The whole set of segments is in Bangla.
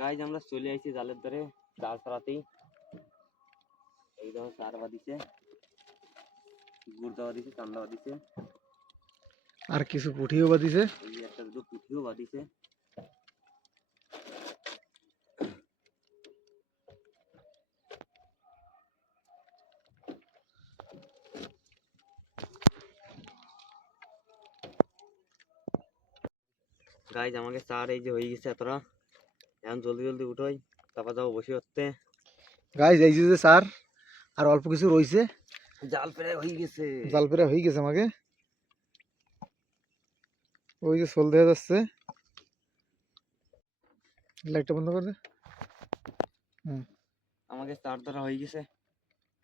গাইজ আমরা চলে আইছি জালের ধরে, জাল ছাড়াতেই এই দেখো চার বাদিছে, গুড় দেওয়া দিছে, চান্দা বাদিছে, আর কিছু পুঁঠিও বাদিছে, এই একটা দুটো পুঁঠিও বাদিছে। গাইজ আমাকে চার এই যে হয়ে গেছে এতটা, এখন জলদি জলদি উঠোই, তারপর যাবো বসে হচ্ছে। গাইজ এই যে স্যার আর অল্প কিছু রয়েছে, জাল প্রায় হয়ে গেছে, জাল পেরা হয়ে গেছে। আমাকে ওই যে সোল দেখা যাচ্ছে, লাইটটা বন্ধ করে দে। আমাকে চার ধরা হয়ে গেছে।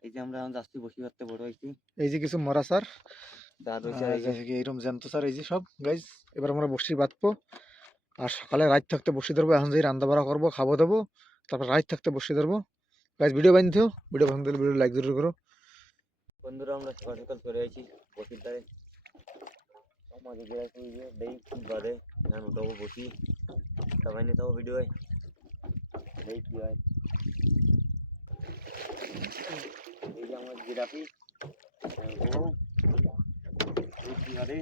এই যে আমরা এখন যাচ্ছি বসে করতে, বড় হয়েছি। এই যে কিছু মরা স্যার, জাল হয়েছে এইরকম জ্যান্ত স্যার, এই যে সব। গাইজ এবার আমরা বসি বাঁধবো, আর সকালে রাত থাকতে বসে ধরবো। এখন যে রান্না বাড়া করবো, খাবো দেবো, তারপর রাত থাকতে বসে ধরবো। গাইজ ভিডিও বানিয়েও, ভিডিও ভালো দিলে ভিডিও লাইক জরুর করো। বন্ধুরা আমরা সকাল সকাল চলে আসি বসির ধারে, আমাকে গেছে যে দেই কি বাদে এখন উঠাবো বসি, সবাই নিয়ে যাবো ভিডিও দেই কি হয়। এই যে আমার জিরাফি কি বাদে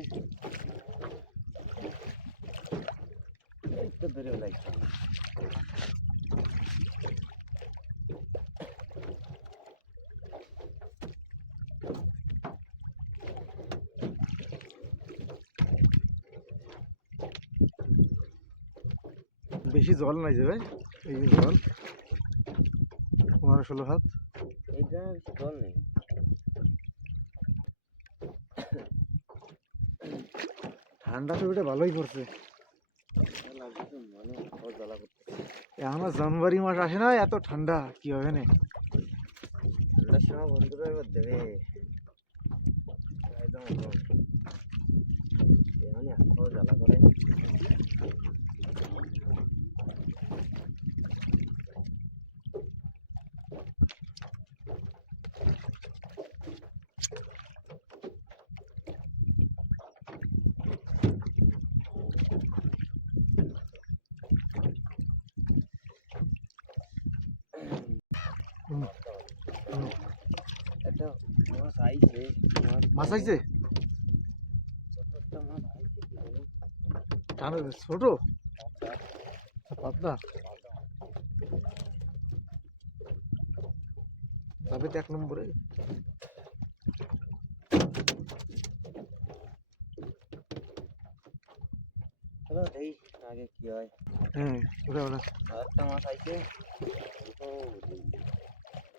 একটু ধরে লাগছে। বেশি জল নাই যে ভাই, এই যে জল 15-16 হাত, এই জায়গায় বেশি জল নেই। ঠান্ডা তো এটা ভালোই পড়ছে। মানে জ্বালা করতে এখনো জানুয়ারি মাস আসে না, এত ঠান্ডা কি হবে না। ঠান্ডার সময় বন্ধুরা এবার দেবে একদম এমনই এত জ্বালা করে। একটা মাছ আইছে, মাছ আইছে, একটা মাছ আইছে ঠান্ডা ছোট পাতলা, যাবে তো 1 নম্বরে। চলো এই আগে কি হয়। হ্যাঁ ওটা ওটা একটা মাছ আইছে,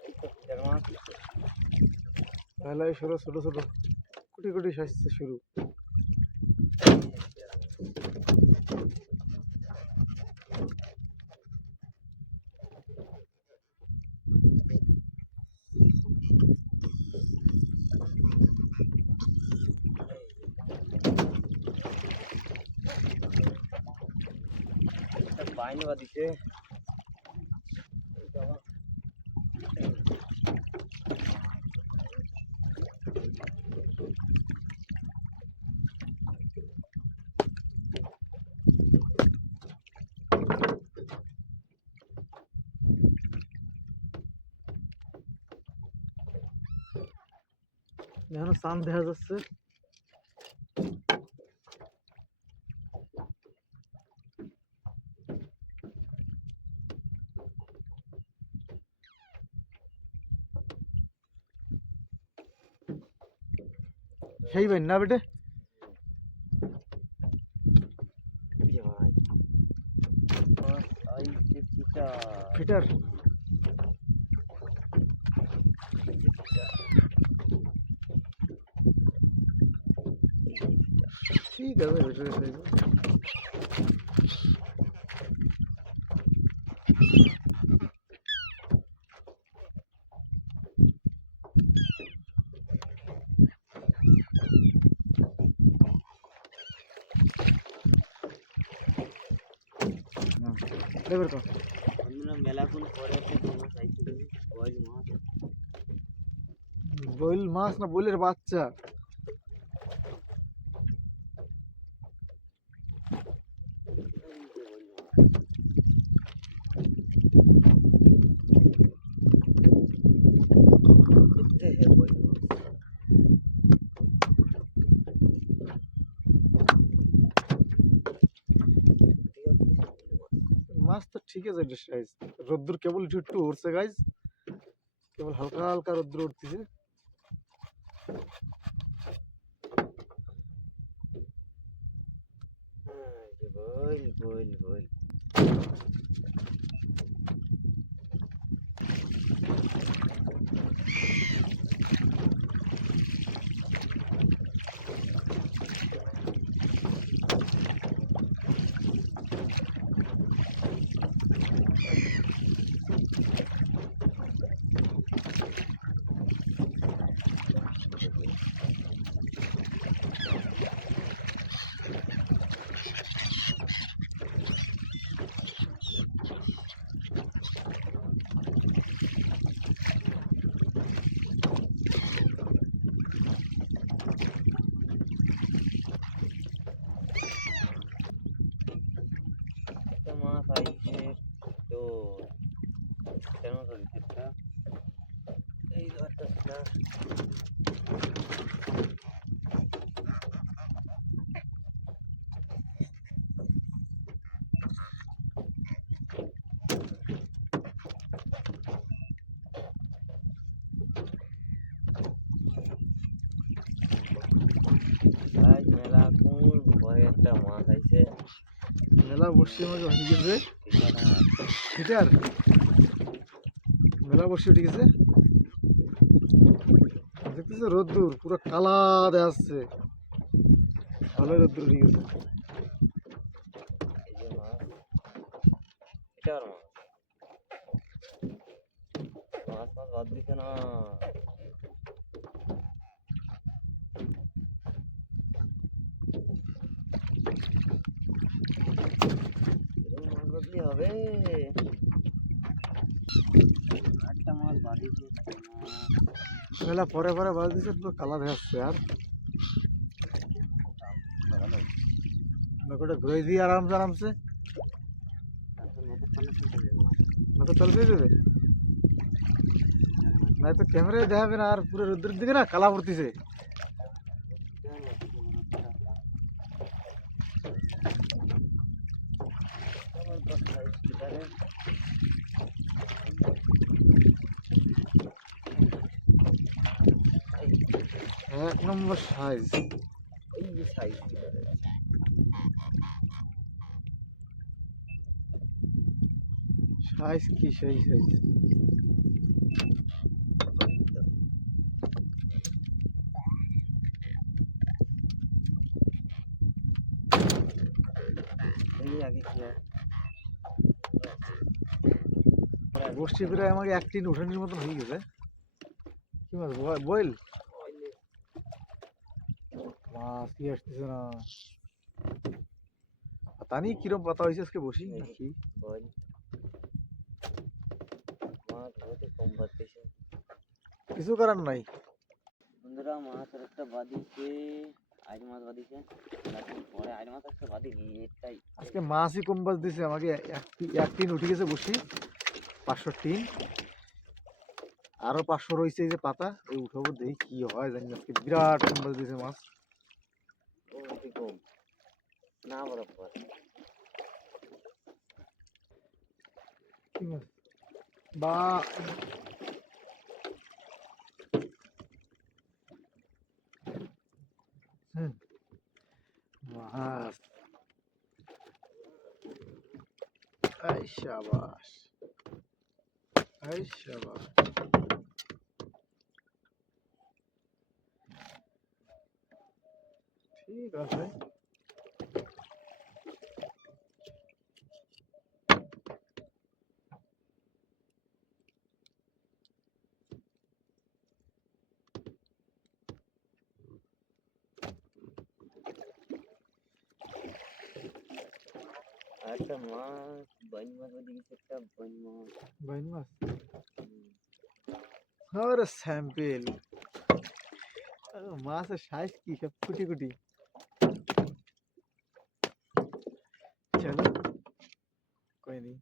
এই তো চার মাছ। তাহলে ছোট ছোট ছোট কুটি কুটি সাজছে শুরু। বাইনে বা দিছে এখনো চাঁদ দেখা যাচ্ছে। সেই ভাই না বেটে ফিটার, ঠিক আছে বেটে। দেখবে তো মেলাক্ষণ পরে একটা মাছ আইছে, মাছ, বইল মাছ না বইলের বাচ্চা। মাছ তো ঠিক আছে গাইজ, রোদ্দুর কেবল একটু একটু উঠছে গাইজ, কেবল হালকা হালকা রোদ্দুর উঠতেছে। বল বল বল। একটা মাছ আইছে তো কেন ধরিস একটা এই ধরতেছে না। আজ মেলা কোন ভয় একটা মাছ আইছে। মেলা বসছি আমাকে হয়ে গেছে এখানে সেটার, মেলা বসে উঠে গেছে। দেখতেছে রোদ্দুর পুরো কালা দেয়া যাচ্ছে, ভালো রোদ্দুর উঠে গেছে। এই যে মাছ, এটার মাছ মাছ মাছ বাদ দিছে না। এরকম মাছ বাদলি হবে, একটা মাছ বাদিছে। মেলা পরে পরে বাজ দিচ্ছে, পুরো কালা দেয়া যাচ্ছে। আর নৌকাটা ঘুরে দিয়ে আরামসে আরামসে নৌকা চালু দিয়ে দেবে, নাই তো ক্যামেরায় দেখাবে না। আর পুরো রোদ্দুরের দিকে না কালা পড়তেছে। এক নম্বর সাইজ। এই যে সাইজ সাইজ কি সেই সাইজ। আগে কি বসছি প্রায় আমাকে এক টিন উঠানির মতন হয়ে গেছে। কি মাছ বয়েল মাছ কি আসতেছে না। তানি কিরম পাতা হয়েছে আজকে বসি নাকি। বল মাছ বহুত কম বাড়তেছে কিছু করার নাই। বন্ধুরা। মাছ আর একটা বাদিছে, আইড় মাছ বাদিছে, পরে আইড় মাছ একটা বাদিনি এটাই। আজকে মাছই কম বাজ দিছে আমাকে। এক টিন উঠে গেছে বসি, 500 টিন। আরো 500 রয়েছে এই যে পাতা, ওই উঠাবো দেখি কি হয় জানি। আজকে বিরাট কম বাজ দিছে মাছ। ও অতি কম না বরাবর। কি মাছ বা হুম মাছ। এই শাবাশ, এই শাবাশ। ঠিক আছে। একটা মাছ বাইন মাছ বাদিছে, একটা বাইন মাছ। বাইন মাছ আরে স্যাম্পেল। মাছের সাইজ কি সব কুটি কুটি। চলো কই নেই।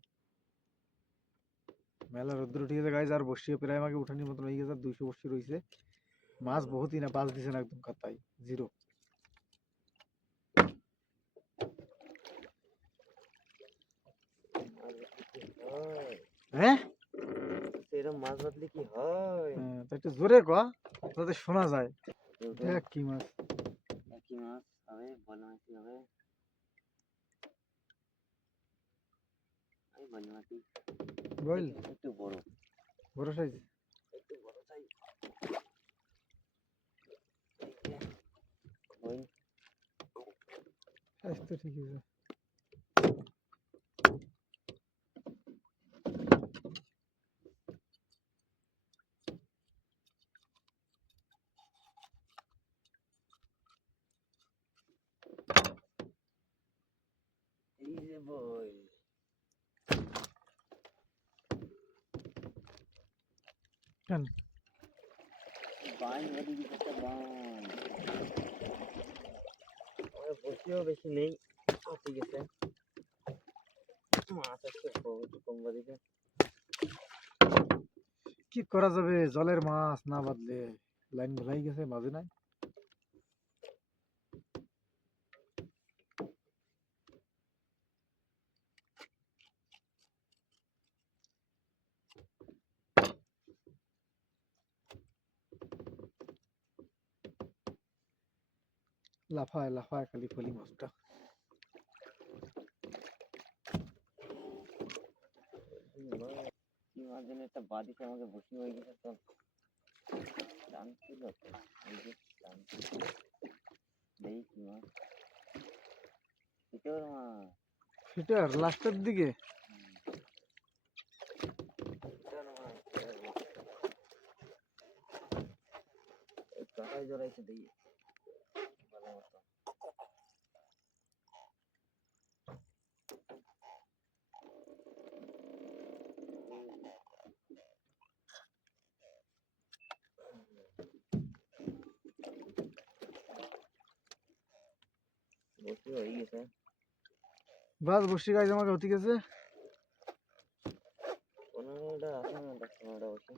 মেলা রোদ্দুর উঠে গেছে গাইজ। আর বসিও প্রায় আমাকে উঠানির মতন হয়ে গেছে। 200 বসি রয়েছে। মাছ বহুতই না, বাজ দিছে না একদম কাতাই জিরো। হ্যাঁ এরকম মাছ বাঁধলে কি হয়? তো একটু জোরে কয়া যাতে শোনা যায়। দেখ কি মাছ। একই মাছ হবে, বল মাছই হবে। এই বল মাছই বল একটু বড়, বড় সাইজ। একটু বড় সাইজ। বল সাইজ তো ঠিকই আছে। এই যে বল। কেন বাইন বাদি দিতে একটা বাইন। বসিও বেশি নেই, ঠিক আছে। মাছ আজকে একটু কম বাদিতে। কি করা যাবে, জলের মাছ না বাঁধলে লাইন ভুলাই গেছে বাজে নাই। লাফায় লাফায় খালি ফলি মাছটা। কি মাছ যেন একটা বাদিতে আমাকে বসি হয়ে গেছে তো। টানছিল তো, এই যে টানছিল। এই কি মাছ? পিতর মাছ। ফিটার লাস্টের দিকে। পিতর মাছ। এই কাটায় জড়াইছে দেখি ভালো মতো। বসি হয়ে গেছে। বাস বসি গাইজ আমাকে হতে গেছে। 15টা আছে না 10-15টা বসি।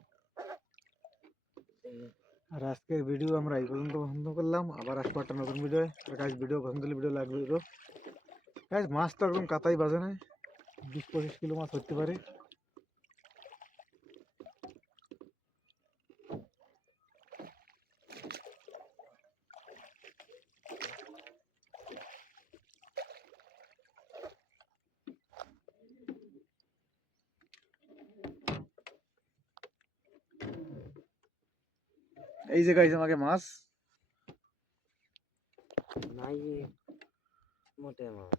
আর আজকের ভিডিও আমরা এই পর্যন্ত পছন্দ করলাম, আবার আসবো একটা নতুন ভিডিও। আর গাইজ ভিডিও পছন্দ হলে ভিডিও লাগবে তো গাইজ। মাছ তো একদম কাতাই বাজে নাই, 20-25 কিলো মাছ হতে পারে। এই যে গাইজ আমাকে মাছ নাই মোটে মাছ।